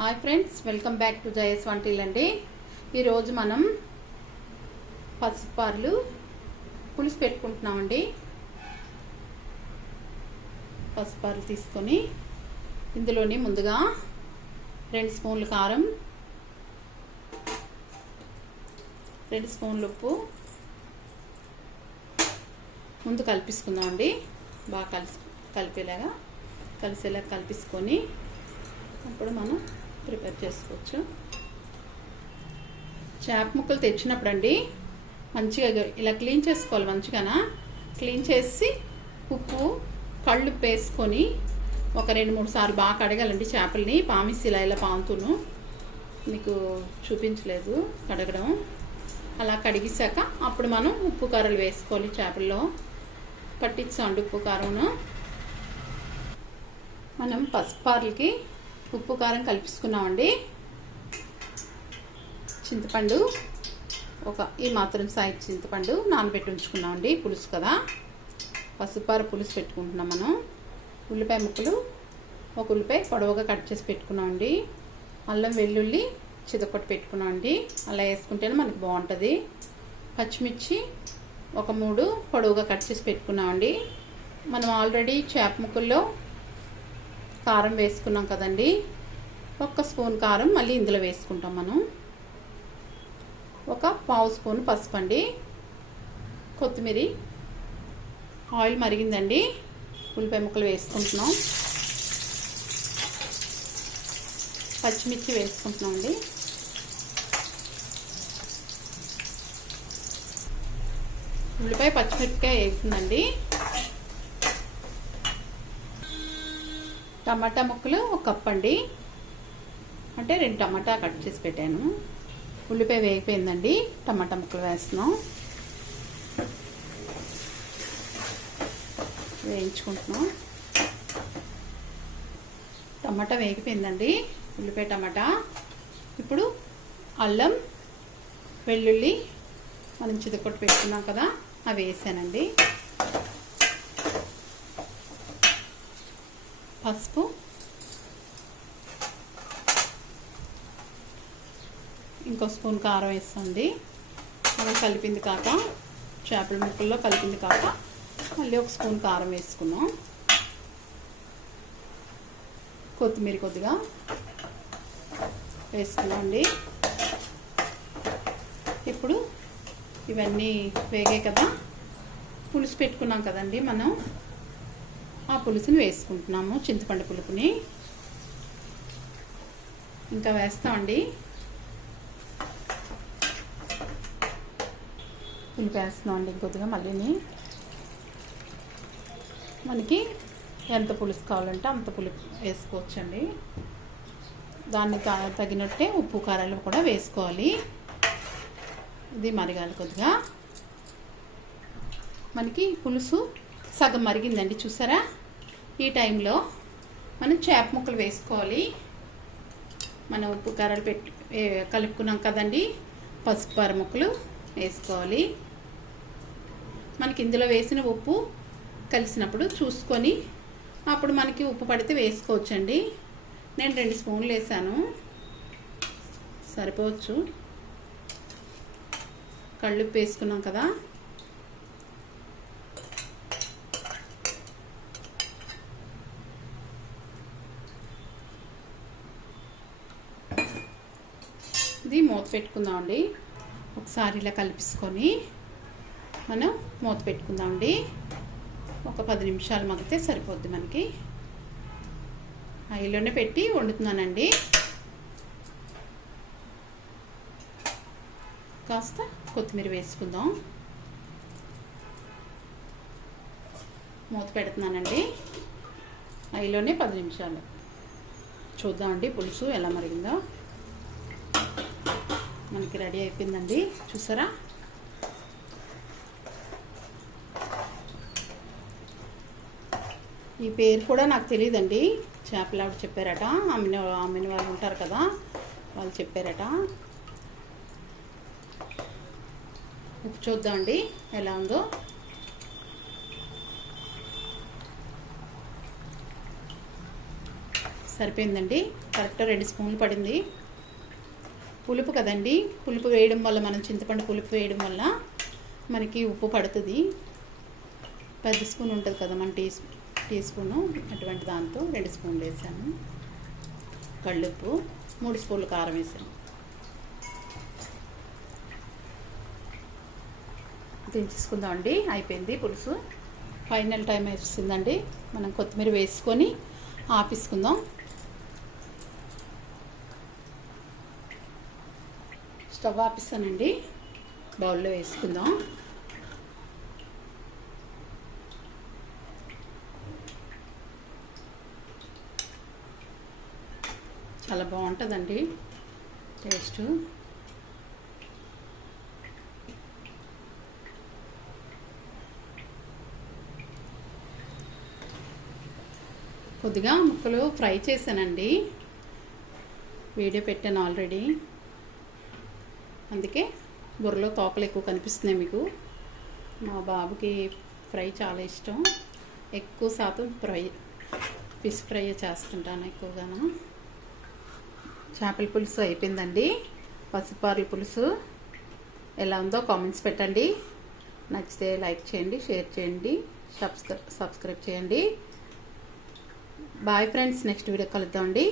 Hi friends, welcome back to Jaya స్వంటిల్ అండి. ఈరోజు మనం పసుపార్లు పులుసు పెట్టుకుంటున్నామండి. పసుపార్లు తీసుకొని ఇందులోని ముందుగా 2 స్పూన్లు కారం, 2 స్పూన్లు ఉప్పు ముందు కలిపేసుకుందామండి. బాగా కలిసేలా కలిపేసుకొని అప్పుడు మనం ప్రిపేర్ చేసుకోవచ్చు. చేప ముక్కలు తెచ్చినప్పుడు అండి మంచిగా ఇలా క్లీన్ చేసుకోవాలి. మంచిగా క్లీన్ చేసి ఉప్పు కళ్ళు వేసుకొని ఒక 2-3 సార్లు బాగా కడగాలండి. చేపల్ని పామిసి ఇలా పాముతును మీకు చూపించలేదు కడగడం. అలా కడిగిసాక అప్పుడు మనం ఉప్పు కారాలు వేసుకోవాలి. చేపల్లో పట్టించండి ఉప్పు కారంను. మనం పసుపార్లకి ఉప్పు కారం కలిపించుకున్నామండి. చింతపండు ఈ మాత్రం సైజ్ చింతపండు నానబెట్టి ఉంచుకున్నామండి. పులుసు కదా, పసుపార పులుసు పెట్టుకుంటున్నాం మనం. ఉల్లిపాయ ముక్కలు, ఒక ఉల్లిపాయ పొడవుగా కట్ చేసి పెట్టుకున్నామండి. అల్లం వెల్లుల్లి చితకొట్టి పెట్టుకున్నామండి. అలా వేసుకుంటేనే మనకి బాగుంటుంది. పచ్చిమిర్చి ఒక 3 పొడవుగా కట్ చేసి పెట్టుకున్నామండి. మనం ఆల్రెడీ చేప ముక్కల్లో కారం వేసుకున్నాం కదండి. 1 స్పూన్ కారం మళ్ళీ ఇందులో వేసుకుంటాం మనం. ఒక 1/2 స్పూన్ పసుపు అండి. కొత్తిమీర, ఆయిల్ మరిగిందండి. ఉల్లిపాయ ముక్కలు వేసుకుంటున్నాం. పచ్చిమిర్చి వేసుకుంటున్నాం అండి. ఉల్లిపాయ పచ్చిమిరపకాయ వేస్తుందండి. టమాటా ముక్కలు 1 కప్ అండి, అంటే 2 టమాటా కట్ చేసి పెట్టాను. ఉల్లిపాయ వేగిపోయిందండి. టమాటా ముక్కలు వేస్తున్నాం, వేయించుకుంటున్నాం. టమాటా వేగిపోయిందండి, ఉల్లిపాయ టమాటా. ఇప్పుడు అల్లం వెల్లుల్లి మనం చితకొట్టి పెట్టుకున్నాం కదా, అవి వేసానండి. పసుపు, ఇంకో స్పూన్ కారం వేస్తుంది. అలా కలిపింది కాక, చేపల ముక్కల్లో కలిపింది కాక మళ్ళీ 1 స్పూన్ కారం వేసుకున్నాం. కొత్తిమీర కొద్దిగా వేసుకున్నాం అండి. ఇప్పుడు ఇవన్నీ వేగాయి కదా, పులుసు పెట్టుకున్నాం కదండి మనం, ఆ పులుసుని వేసుకుంటున్నాము. చింతపండు పులుపుని ఇంకా వేస్తామండి. పులుపు వేస్తున్నామండి ఇంకొద్దిగా. మళ్ళీని మనకి ఎంత పులుసు కావాలంటే అంత పులుపు వేసుకోవచ్చండి. దాన్ని తగినట్టే ఉప్పు కారాలు కూడా వేసుకోవాలి. ఇది మరగాలి కొద్దిగా. మనకి పులుసు సగం మరిగిందండి, చూసారా? ఈ టైంలో మనం చేప ముక్కలు వేసుకోవాలి. మనం ఉప్పు కారాలు కలుపుకున్నాం కదండి, పసుపు ముక్కలు వేసుకోవాలి. మనకి ఇందులో వేసిన ఉప్పు కలిసినప్పుడు చూసుకొని అప్పుడు మనకి ఉప్పు పడితే వేసుకోవచ్చండి. నేను 2 స్పూన్లు వేసాను, సరిపోవచ్చు. కళ్ళుప్పు వేసుకున్నాం కదా, ఇది మూత పెట్టుకుందామండి. ఒకసారి ఇలా కలిపేసుకొని మనం మూత పెట్టుకుందామండి. ఒక 10 నిమిషాలు మగ్గితే సరిపోద్ది మనకి. ఆయిల్లోనే పెట్టి వండుతున్నానండి. కాస్త కొత్తిమీర వేసుకుందాం. మూత పెడుతున్నానండి. ఆయిల్లోనే 10 నిమిషాలు చూద్దామండి పులుసు ఎలా మరిగిందో. మనకి రెడీ అయిపోయిందండి, చూసారా? ఈ పేరు కూడా నాకు తెలియదండి. చేపలు ఆవిడ చెప్పారట, అమ్మిన వాళ్ళు ఉంటారు కదా, వాళ్ళు చెప్పారట. ఉప్పు చూద్దామండి ఎలా ఉందో. సరిపోయిందండి. కరెక్ట్గా 2 స్పూన్లు పడింది. పులుపు కదండి, పులుపు వేయడం వల్ల, మనం చింతపండు పులుపు వేయడం వల్ల మనకి ఉప్పు పడుతుంది. పెద్ద స్పూన్ ఉంటుంది కదా మన టీ స్పూను, అటువంటి దాంతో 2 స్పూన్లు వేసాను. కళ్ళుప్పు, 3 స్పూన్లు కారం వేసాను. దించేసుకుందామండి. అయిపోయింది పులుసు. ఫైనల్ టైం వేస్తుందండి. మనం కొత్తిమీర వేసుకొని ఆపేసుకుందాం. స్టవ్ ఆపిస్తానండి. బౌల్లో వేసుకుందాం. చాలా బాగుంటుందండి టేస్ట్. కొద్దిగా ముక్కలు ఫ్రై చేశానండి, వీడియో పెట్టాను ఆల్రెడీ. అందుకే బుర్రలో తోకలు ఎక్కువ కనిపిస్తున్నాయి మీకు. మా బాబుకి ఫ్రై చాలా ఇష్టం. ఎక్కువ శాతం ఫిష్ ఫ్రై చేస్తుంటాను ఎక్కువగాను. చేపల పులుసు అయిపోయిందండి. పసుపారల పులుసు ఎలా ఉందో కామెంట్స్ పెట్టండి. నచ్చితే లైక్ చేయండి, షేర్ చేయండి, సబ్స్క్రైబ్ చేయండి. బాయ్ ఫ్రెండ్స్, నెక్స్ట్ వీడియో కలుద్దామండి.